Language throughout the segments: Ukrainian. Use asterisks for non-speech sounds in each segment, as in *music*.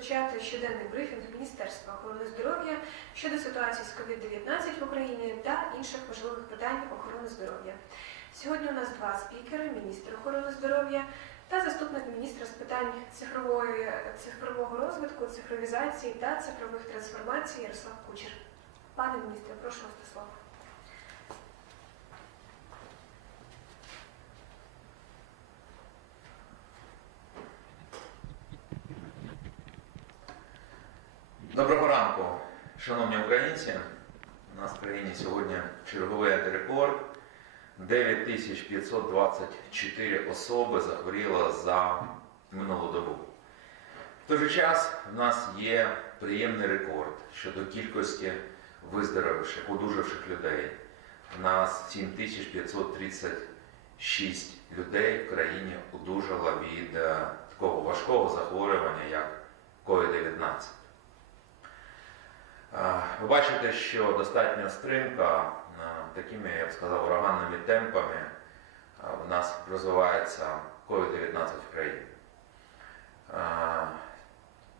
розпочати щоденний брифінг Міністерства охорони здоров'я щодо ситуації з COVID-19 в Україні та інших важливих питань охорони здоров'я. Сьогодні у нас два спікери: міністр охорони здоров'я та заступник міністра з питань цифрової цифрового розвитку, цифровізації та цифрових трансформацій Ярослав Кучер. Пане міністре, прошу вас до слова. Доброго ранку, шановні українці. У нас в країні сьогодні черговий рекорд. 9524 особи захворіло за минулу добу. В той же час в нас є приємний рекорд щодо кількості виздоровівших, одужавших людей. У нас 7536 людей в країні одужало від е, такого важкого захворювання, як COVID-19. Ви бачите, що достатня стримка такими, я б сказав, ураганними темпами у нас розвивається COVID-19 в країні.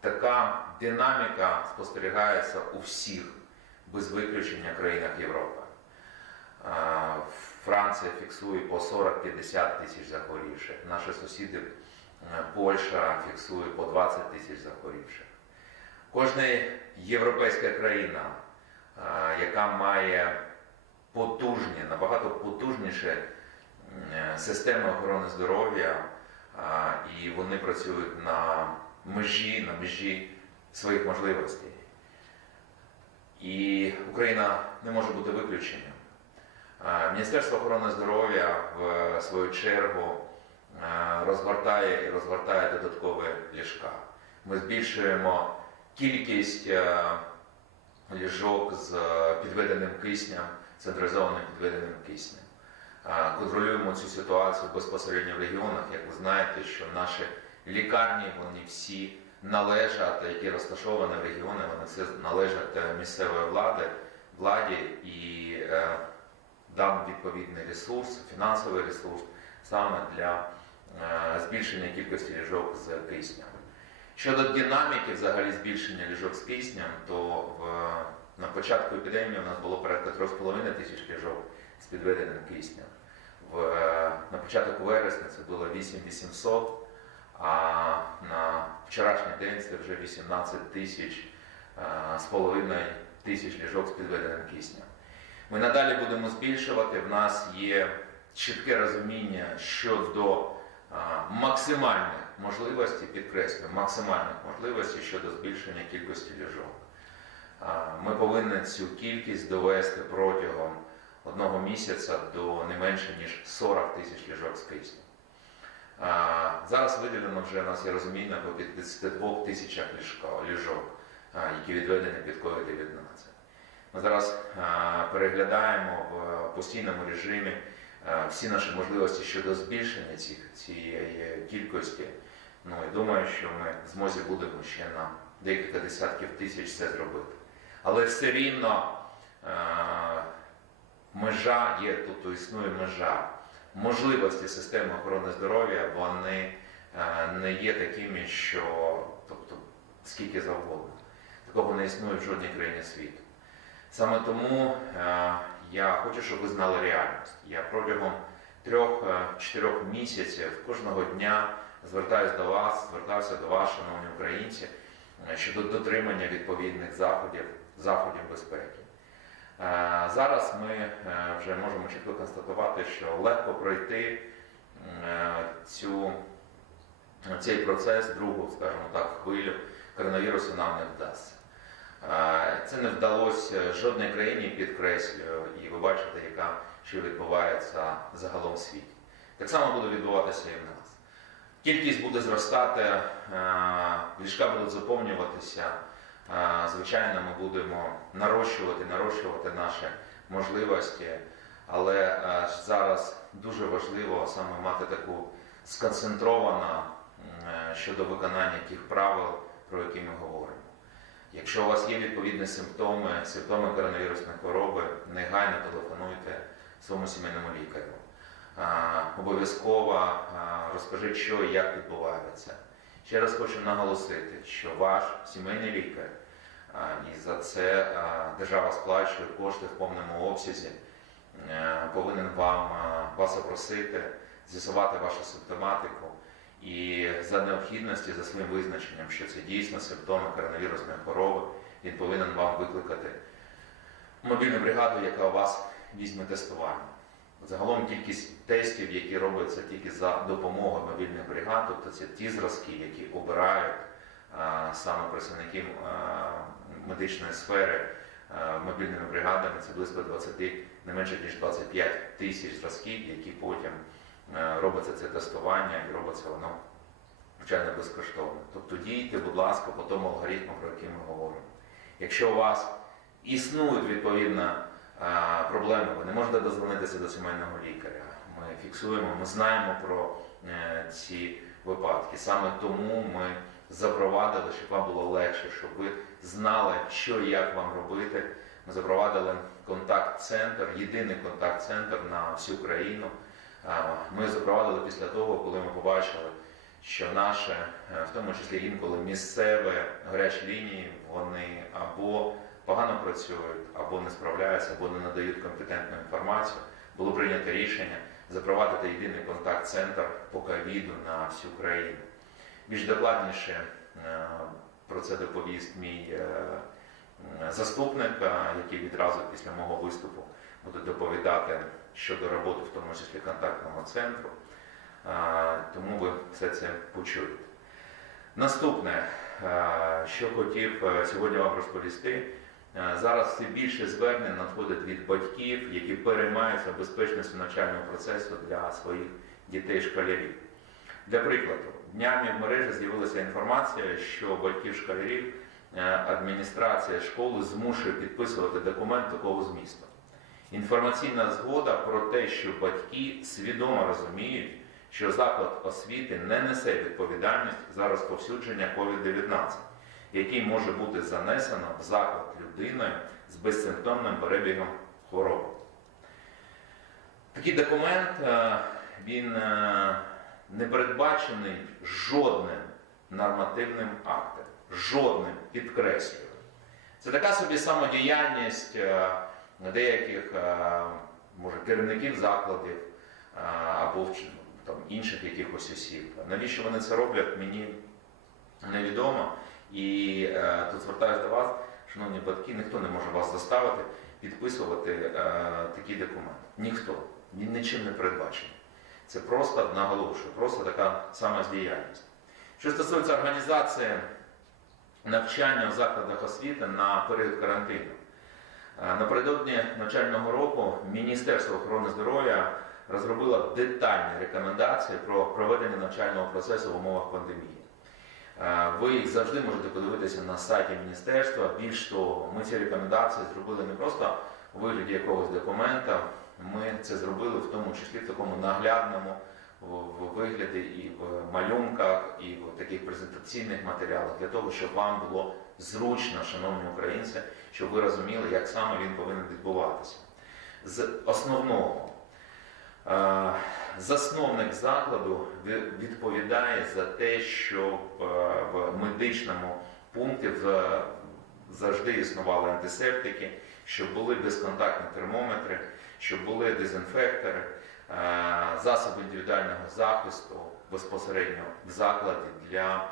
Така динаміка спостерігається у всіх, без виключення країнах Європи. Франція фіксує по 40-50 тисяч захворівших. Наші сусіди Польща фіксує по 20 тисяч захворівших. Кожна європейська країна, яка має потужні, набагато потужніші системи охорони здоров'я, і вони працюють на межі, на межі своїх можливостей. І Україна не може бути виключенням. Міністерство охорони здоров'я в свою чергу розгортає і розгортає додаткові ліжка. Ми збільшуємо кількість е, ліжок з підведеним киснем, централізованим підведеним киснем. Е, Контролюємо цю ситуацію безпосередньо в регіонах. Як ви знаєте, що наші лікарні, вони всі належать, які розташовані в регіони, вони все належать е, місцевої влади, владі і дам відповідний ресурс, фінансовий ресурс саме для збільшення кількості ліжок з киснем. Щодо динаміки взагалі збільшення ліжок з киснем, то в, на початку епідемії у нас було порядка 3,5 тисяч ліжок з підведеним киснем. В, е, на початок вересня це було 8800, а на вчорашній день це вже 18 тисяч е, з половиною тисяч ліжок з підведеним киснем. Ми надалі будемо збільшувати. В нас є чітке розуміння щодо а, максимальних можливостей, підкреслюю, максимальних можливостей щодо збільшення кількості ліжок. Ми повинні цю кількість довести протягом одного місяця до не менше ніж 40 тисяч ліжок з киснем. Зараз виділено вже у нас є розуміння по 52 тисячах ліжок, які відведені під COVID-19. Ми зараз переглядаємо в постійному режимі всі наші можливості щодо збільшення цих, цієї кількості. Ну і думаю, що ми в змозі будемо ще на декілька десятків тисяч це зробити. Але все рівно е, межа є, тобто існує межа. Можливості системи охорони здоров'я вони е, не є такими, що тобто, скільки завгодно. Такого не існує в жодній країні світу. Саме тому е, я хочу, щоб ви знали реальність. Я протягом трьох-чотирьох місяців кожного дня звертаюся до вас, звертався до вас, шановні українці, е, щодо дотримання відповідних заходів, заходів безпеки. Е, Зараз ми е, вже можемо чітко констатувати, що легко пройти е, цю, цей процес, другу, скажімо так, хвилю коронавірусу нам не вдасться. Це не вдалося жодній країні, підкреслюю, і ви бачите, яка що відбувається загалом в світі. Так само буде відбуватися і в нас. Кількість буде зростати, е, ліжка будуть заповнюватися. Е, Звичайно, ми будемо нарощувати, нарощувати наші можливості, але е, зараз дуже важливо саме мати таку сконцентровану щодо виконання тих правил, про які ми говоримо. Якщо у вас є відповідні симптоми, симптоми коронавірусної хвороби, негайно телефонуйте своєму сімейному лікарю. Обов'язково розкажіть, що і як відбувається. Ще раз хочу наголосити, що ваш сімейний лікар, і за це держава сплачує кошти в повному обсязі, е, повинен вам вас опросити, з'ясувати вашу симптоматику і за необхідності, за своїм визначенням, що це дійсно симптоми коронавірусної хвороби, він повинен вам викликати мобільну бригаду, яка у вас візьме тестування. Загалом кількість тестів, які робляться тільки за допомогою мобільних бригад, тобто це ті зразки, які обирають а, саме працівників а, медичної сфери а, мобільними бригадами, це близько 20, не менше ніж 25 тисяч зразків, які потім робиться це тестування і робиться воно звичайно безкоштовно. Тобто дійте, будь ласка, по тому алгоритму, про який ми говоримо. Якщо у вас існують відповідно а, проблеми, ви не можете дозвонитися до сімейного лікаря. Ми фіксуємо, ми знаємо про е, ці випадки. Саме тому ми запровадили, щоб вам було легше, щоб ви знали, що і як вам робити. Ми запровадили контакт-центр, єдиний контакт-центр на всю країну. А, Ми запровадили після того, коли ми побачили, що наше, е, в тому числі інколи місцеві гарячі лінії, вони або погано працюють, або не справляються, або не надають компетентну інформацію. Було прийнято рішення запровадити єдиний контакт-центр по ковіду на всю країну. Більш докладніше е, про це доповість мій е, заступник, е, який відразу після мого виступу буде доповідати щодо роботи, в тому числі контактного центру. Тому ви все це почуєте. Наступне, що хотів е, сьогодні вам розповісти, зараз все більше звернень надходить від батьків, які переймаються безпечністю навчального процесу для своїх дітей-школярів. Для прикладу, днями в мережі з'явилася інформація, що батьків школярів е, адміністрація школи змушує підписувати документ такого змісту. Інформаційна згода про те, що батьки свідомо розуміють, що заклад освіти не несе відповідальність за розповсюдження COVID-19, який може бути занесено в заклад людиною з безсимптомним перебігом хвороби. Такий документ е, він е, не передбачений жодним нормативним актом, жодним підкреслюю. Це така собі самодіяльність е, деяких е, може, керівників закладів е, або там, інших якихось осіб. Навіщо вони це роблять, мені невідомо. І е, тут звертаюся до вас, шановні батьки, ніхто не може вас заставити підписувати такий документ. Ніхто. Він нічим не передбачений. Це просто наголошую, просто така самоздіяльність. Що стосується організації навчання в закладах освіти на період карантину. Е, Напередодні навчального року Міністерство охорони здоров'я розробило детальні рекомендації про проведення навчального процесу в умовах пандемії. Е, Ви завжди можете подивитися на сайті міністерства. Більш того, ми ці рекомендації зробили не просто у вигляді якогось документа, ми це зробили в тому числі в такому наглядному в вигляді і в малюнках, і в таких презентаційних матеріалах для того, щоб вам було зручно, шановні українці, щоб ви розуміли, як саме він повинен відбуватися. З основного е, засновник закладу відповідає за те, щоб е, в медичному пункті завжди існували антисептики, щоб були безконтактні термометри, щоб були дезінфектори, е, засоби індивідуального захисту безпосередньо в закладі для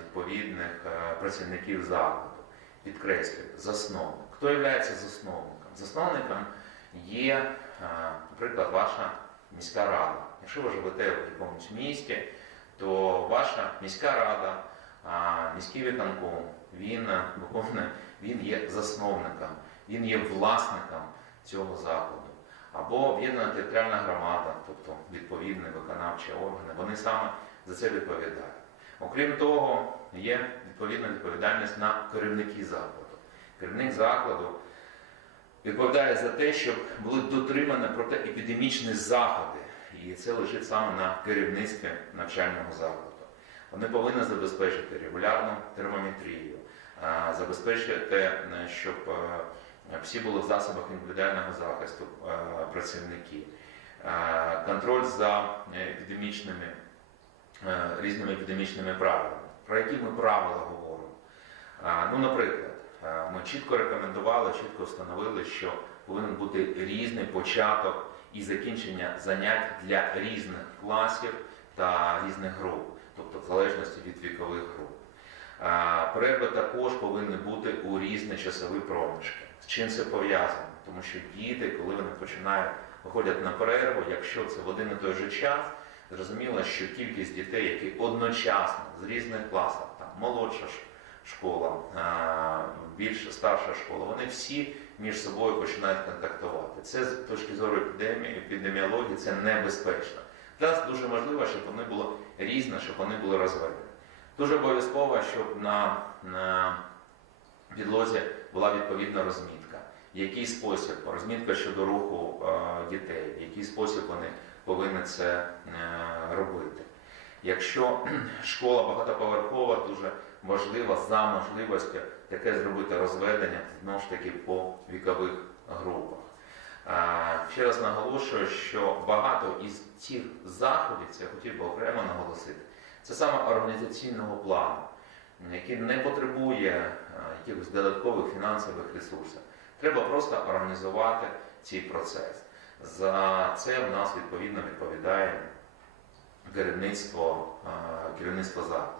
відповідних е, працівників закладу. Підкреслюю, засновник. Хто є засновником? Засновником є, е, наприклад, ваша міська рада. Якщо ви живете в якомусь місті, то ваша міська рада, міський виконком, він е, він є засновником, він є власником цього закладу. Або об'єднана територіальна громада, тобто відповідні виконавчі органи, вони саме за це відповідають. Окрім того, є відповідна відповідальність на керівників закладу. Керівник закладу відповідає за те, щоб були дотримані протиепідемічні заходи, і це лежить саме на керівництві навчального закладу. Вони повинні забезпечити регулярну термометрію, забезпечити, е, щоб е, всі були в засобах індивідуального захисту е, працівники, контроль за епідемічними різними епідемічними правилами. Про які ми правила говоримо? Ну, наприклад, е, ми чітко рекомендували, чітко встановили, що повинен бути різний початок і закінчення занять для різних класів та різних груп, тобто в залежності від вікових груп. Перерви також повинні бути у різні часові проміжки. З чим це пов'язано? Тому що діти, коли вони починають виходять на перерву, якщо це в один і той же час, зрозуміло, що кількість дітей, які одночасно з різних класів, там молодша школа, а, більша старша школа, вони всі між собою починають контактувати. Це з точки зору епідемії, епідеміології це небезпечно. Для нас дуже важливо, щоб вони були різні, щоб вони були розведені. Дуже обов'язково, щоб на, на підлозі була відповідна розмітка. Який спосіб розмітка щодо руху е, дітей, який спосіб вони повинні це е, робити. Якщо *clears throat* школа багатоповерхова, дуже важливо за можливості таке зробити розведення знову ж таки по вікових групах. Е, Ще раз наголошую, що багато із цих заходів, це я хотів би окремо наголосити, це саме організаційного плану, який не потребує е, якихось додаткових фінансових ресурсів. Треба просто організувати цей процес. За це в нас відповідно відповідає керівництво, е, керівництво закладу.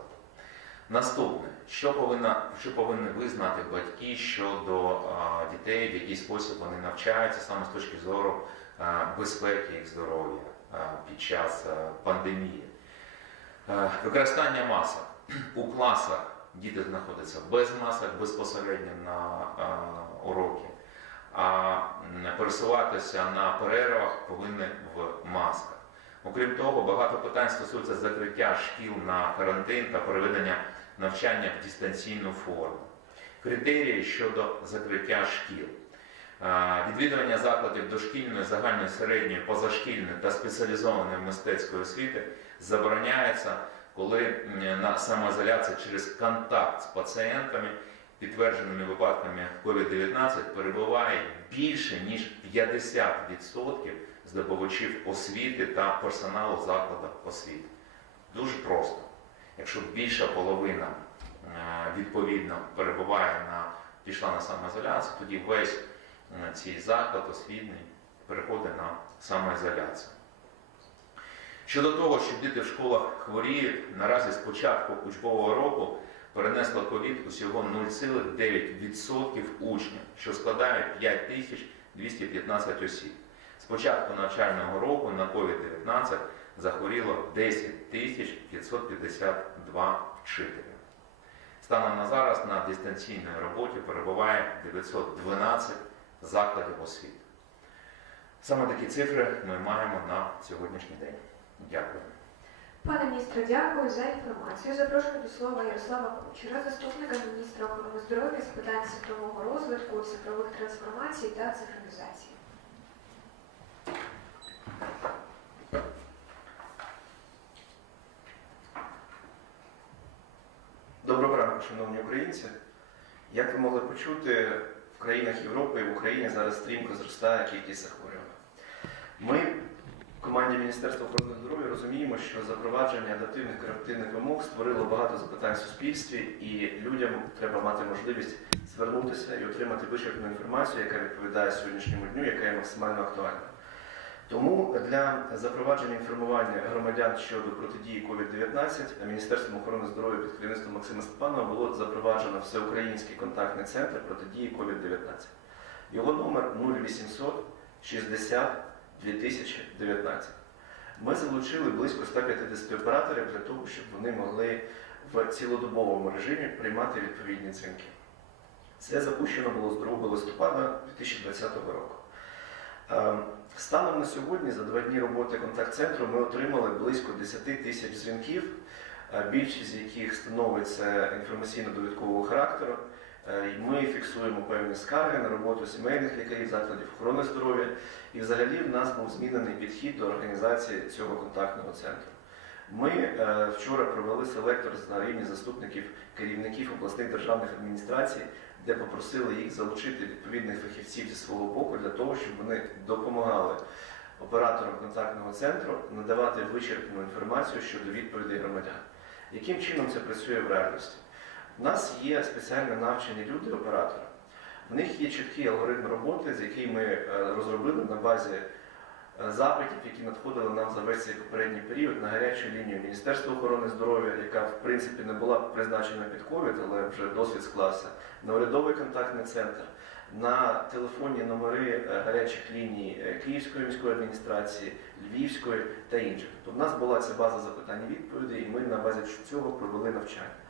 Наступне, що, повинна, що повинні визнати батьки щодо е, дітей, в який спосіб вони навчаються саме з точки зору е, безпеки їх здоров'я під час пандемії. Використання масок у класах діти знаходяться без масок безпосередньо на уроки, а пересуватися на перервах повинні в масках. Окрім того, багато питань стосується закриття шкіл на карантин та переведення навчання в дистанційну форму. Критерії щодо закриття шкіл. Відвідування закладів дошкільної, загальної, середньої, позашкільної та спеціалізованої мистецької освіти забороняється, коли на самоізоляції через контакт з пацієнтами, підтвердженими випадками COVID-19, перебуває більше ніж 50% здобувачів освіти та персоналу закладів освіти. Дуже просто. Якщо більша половина е, відповідно перебуває на пішла на самоізоляцію, тоді весь е, цей заклад освітній переходить на самоізоляцію. Щодо того, що діти в школах хворіють, наразі з початку учбового року перенесло ковід усього 0,9% учнів, що складає 5215 осіб. З початку навчального року на COVID-19 захворіло 10 тисяч 552 вчителя. Станом на зараз на дистанційній роботі перебуває 912 закладів освіти. Саме такі цифри ми маємо на сьогоднішній день. Дякую. Пане міністре, дякую за інформацію. Запрошую до слова Ярослава Кучера, заступника міністра охорони здоров'я з питань цифрового розвитку, цифрових трансформацій та цифровізації. Доброго ранку, шановні українці. Як ви могли почути, в країнах Європи і в Україні зараз стрімко зростає кількість захворювань. Ми команді Міністерства охорони здоров'я розуміємо, що запровадження адаптивних корективних вимог створило багато запитань в суспільстві, і людям треба мати можливість звернутися і отримати вичерпну інформацію, яка відповідає сьогоднішньому дню, яка є максимально актуальна. Тому для запровадження інформування громадян щодо протидії COVID-19 Міністерством охорони здоров'я під керівництвом Максима Степанова було запроваджено всеукраїнський контактний центр протидії COVID-19. Його номер 0800 60 2019. Ми залучили близько 150 операторів для того, щоб вони могли в цілодобовому режимі приймати відповідні дзвінки. Це запущено було з 2 листопада 2020 року. Е, Станом на сьогодні, за два дні роботи контакт-центру, ми отримали близько 10 тисяч дзвінків, е, більшість з яких становиться інформаційно-довідкового характеру. Е, Ми фіксуємо певні скарги на роботу сімейних лікарів, закладів охорони здоров'я. І взагалі в нас був змінений підхід до організації цього контактного центру. Ми е, вчора провели селектор на рівні заступників керівників обласних державних адміністрацій, де попросили їх залучити відповідних фахівців зі свого боку для того, щоб вони допомагали операторам контактного центру надавати вичерпну інформацію щодо відповідей громадян. Яким чином це працює в реальності? У нас є спеціально навчені люди, оператори. В них є чіткий алгоритм роботи, з який ми е, розробили на базі е, запитів, які надходили нам за весь цей попередній період на гарячу лінію Міністерства охорони здоров'я, яка в принципі не була призначена під ковід, але вже досвід склався, на урядовий контактний центр, на телефонні номери е, гарячих ліній Київської міської адміністрації, Львівської та інших. Тобто в нас була ця база запитань і відповідей, і ми на базі цього провели навчання.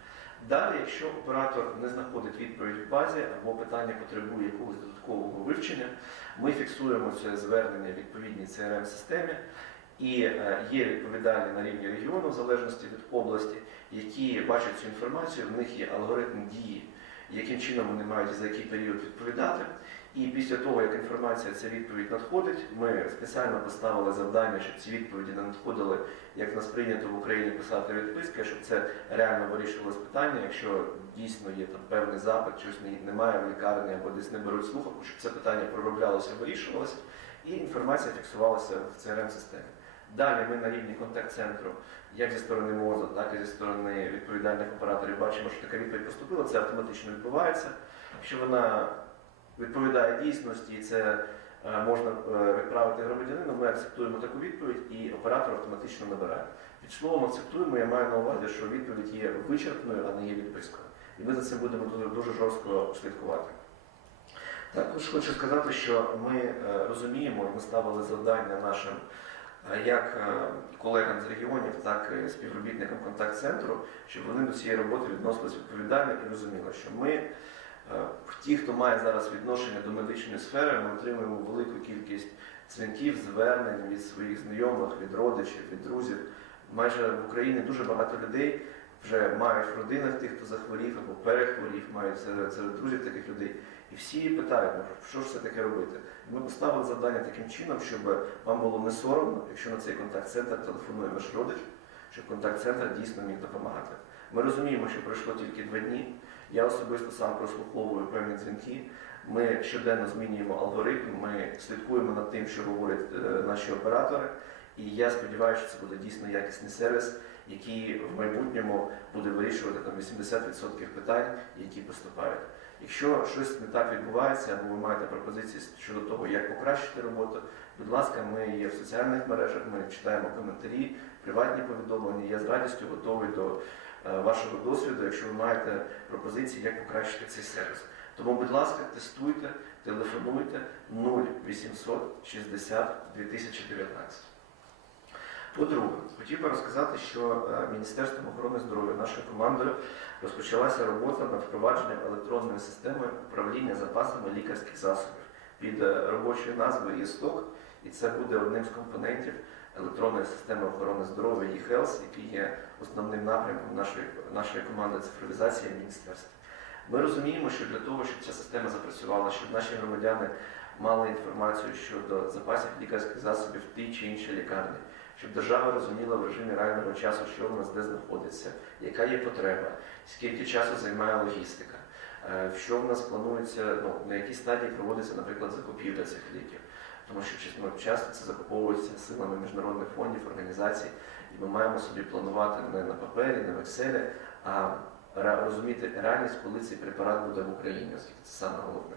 Далі, якщо оператор не знаходить відповідь в базі або питання потребує якогось додаткового вивчення, ми фіксуємо це звернення в відповідній crm системі і е, є відповідальні на рівні регіону, в залежності від області, які бачать цю інформацію, в них є алгоритм дії, яким чином вони мають за який період відповідати. І після того, як інформація, ця відповідь надходить, ми спеціально поставили завдання, щоб ці відповіді не надходили, як нас прийнято в Україні писати відписки, щоб це реально вирішувалось питання, якщо дійсно є там певний запит, щось не- немає в лікарні або десь не беруть слухавку, щоб це питання пророблялося, вирішувалося, і інформація фіксувалася в crm системі Далі ми на рівні контакт-центру, як зі сторони МОЗу, так і зі сторони відповідальних операторів бачимо, що така відповідь поступила, це автоматично відбувається. Якщо вона відповідає дійсності, і це е, можна е, відправити громадянину, ми акцептуємо таку відповідь і оператор автоматично набирає. Під словом акцептуємо, я маю на увазі, що відповідь є вичерпною, а не є відпискою. І ми за цим будемо дуже, дуже жорстко слідкувати. Також хочу сказати, що ми е, розуміємо, ми ставили завдання нашим як колегам з регіонів, так і співробітникам контакт-центру, щоб вони до цієї роботи відносились відповідально і розуміли, що ми, ті, хто має зараз відношення до медичної сфери, ми отримуємо велику кількість дзвінків, звернень від своїх знайомих, від родичів, від друзів. Майже в Україні дуже багато людей вже мають в родинах тих, хто захворів або перехворів, мають серед, серед друзів таких людей. І всі питають, ну, що ж це таке робити. Ми поставили завдання таким чином, щоб вам було не соромно, якщо на цей контакт-центр телефонує ваш родич, щоб контакт-центр дійсно міг допомагати. Ми розуміємо, що пройшло тільки два дні. Я особисто сам прослуховую певні дзвінки. Ми щоденно змінюємо алгоритм, ми слідкуємо над тим, що говорять е, наші оператори. І я сподіваюся, що це буде дійсно якісний сервіс, який в майбутньому буде вирішувати там 80% питань, які поступають. Якщо щось не так відбувається, або ви маєте пропозиції щодо того, як покращити роботу, будь ласка, ми є в соціальних мережах, ми читаємо коментарі, приватні повідомлення. Я з радістю готовий до вашого досвіду, якщо ви маєте пропозиції, як покращити цей сервіс. Тому, будь ласка, тестуйте, телефонуйте 0800 60 2019. По-друге, хотів би розказати, що е, Міністерством охорони здоров'я нашою командою розпочалася робота над впровадженням електронної системи управління запасами лікарських засобів під е, робочою назвою ЄСТОК, і це буде одним з компонентів електронної системи охорони здоров'я eHealth, який є основним напрямком нашої, нашої команди цифровізації в міністерстві. Ми розуміємо, що для того, щоб ця система запрацювала, щоб наші громадяни мали інформацію щодо запасів лікарських засобів в тій чи іншій лікарні, щоб держава розуміла в режимі реального часу, що в нас де знаходиться, яка є потреба, скільки часу займає логістика, е, що в нас планується, ну, на якій стадії проводиться, наприклад, закупівля цих ліків. Тому що часто це закуповується силами міжнародних фондів, організацій, і ми маємо собі планувати не на папері, не в Excel, а розуміти реальність, коли цей препарат буде в Україні, оскільки це саме головне.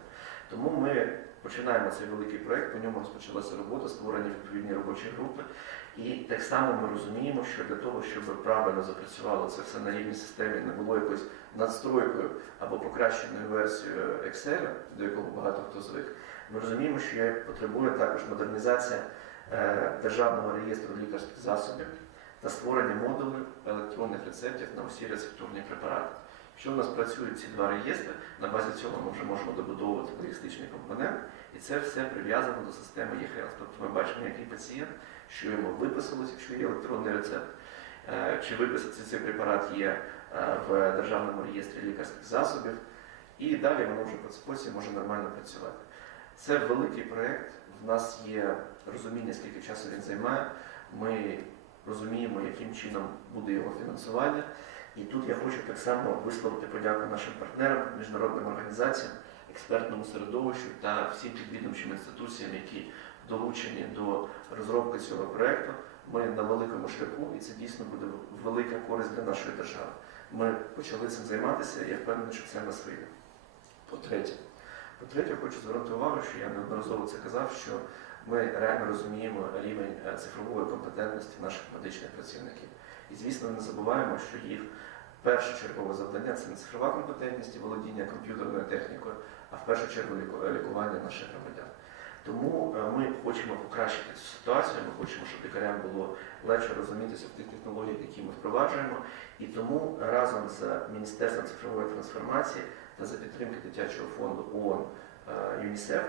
Тому ми починаємо цей великий проект, по ньому розпочалася робота, створені відповідні робочі групи. І так само ми розуміємо, що для того, щоб правильно запрацювало це все на рівній системі, не було якоюсь надстройкою або покращеною версією Excel, до якого багато хто звик, ми розуміємо, що потребує також модернізація е, державного реєстру лікарських засобів та створення модулів електронних рецептів на усі рецептурні препарати. Якщо в нас працюють ці два реєстри, на базі цього ми вже можемо добудовувати логістичний компонент, і це все прив'язано до системи eHealth. Тобто ми бачимо, який пацієнт, що йому виписалось, якщо є електронний рецепт, е, чи виписався цей препарат є е, в державному реєстрі лікарських засобів, і далі воно вже по цепочці може нормально працювати. Це великий проєкт. В нас є розуміння, скільки часу він займає. Ми розуміємо, яким чином буде його фінансування. І тут я хочу так само висловити подяку нашим партнерам, міжнародним організаціям, експертному середовищу та всім підвідомчим інституціям, які долучені до розробки цього проекту. Ми на великому шляху, і це дійсно буде велика користь для нашої держави. Ми почали цим займатися, і я впевнений, що це нас вийде. По-третє, по-третє, хочу звернути увагу, що я неодноразово це казав, що ми реально розуміємо рівень е, цифрової компетентності наших медичних працівників. І, звісно, не забуваємо, що їх першочергове завдання це не цифрова компетентність і володіння комп'ютерною технікою, а в першу чергу лікування наших громадян. Тому е, ми хочемо покращити цю ситуацію, ми хочемо, щоб лікарям було легше розумітися в тих технологіях, які ми впроваджуємо. І тому разом з Міністерством цифрової трансформації та за підтримки дитячого фонду ООН е, ЮНІСЕФ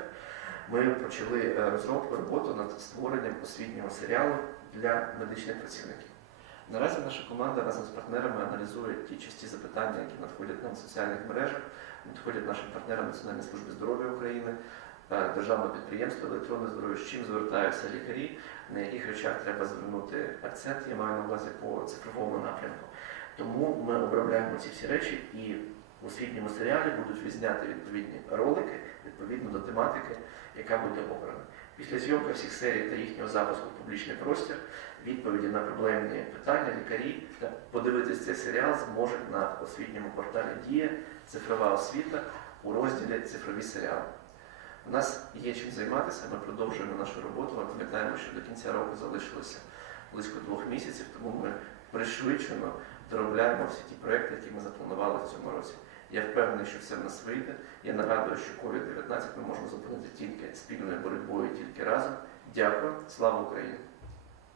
ми почали е, розробку роботу над створенням освітнього серіалу для медичних працівників. Наразі наша команда разом з партнерами аналізує ті часті запитання, які надходять нам в соціальних мережах, надходять нашим партнерам Національної служби здоров'я України, е, Державного підприємства електронне здоров'я, з чим звертаються лікарі, на яких речах треба звернути акцент, я маю на увазі по цифровому напрямку. Тому ми обробляємо ці всі речі і у освітньому серіалі будуть відзняти відповідні ролики відповідно до тематики, яка буде обрана. Після зйомки всіх серій та їхнього запуску в публічний простір, відповіді на проблемні питання лікарі та подивитись цей серіал зможуть на освітньому порталі Дія цифрова освіта у розділі Цифрові серіали. У нас є чим займатися, ми продовжуємо нашу роботу. Ми пам'ятаємо, що до кінця року залишилося близько двох місяців, тому ми пришвидшено доробляємо всі ті проекти, які ми запланували в цьому році. Я впевнений, що все в нас вийде. Я нагадую, що COVID-19 ми можемо зупинити тільки спільною боротьбою, тільки разом. Дякую, слава Україні!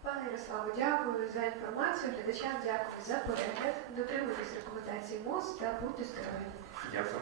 Пане Ярославе, дякую за інформацію. Глядачам дякую за перегляд. Дотримуйтесь рекомендацій МОЗ та будьте здорові. Дякую.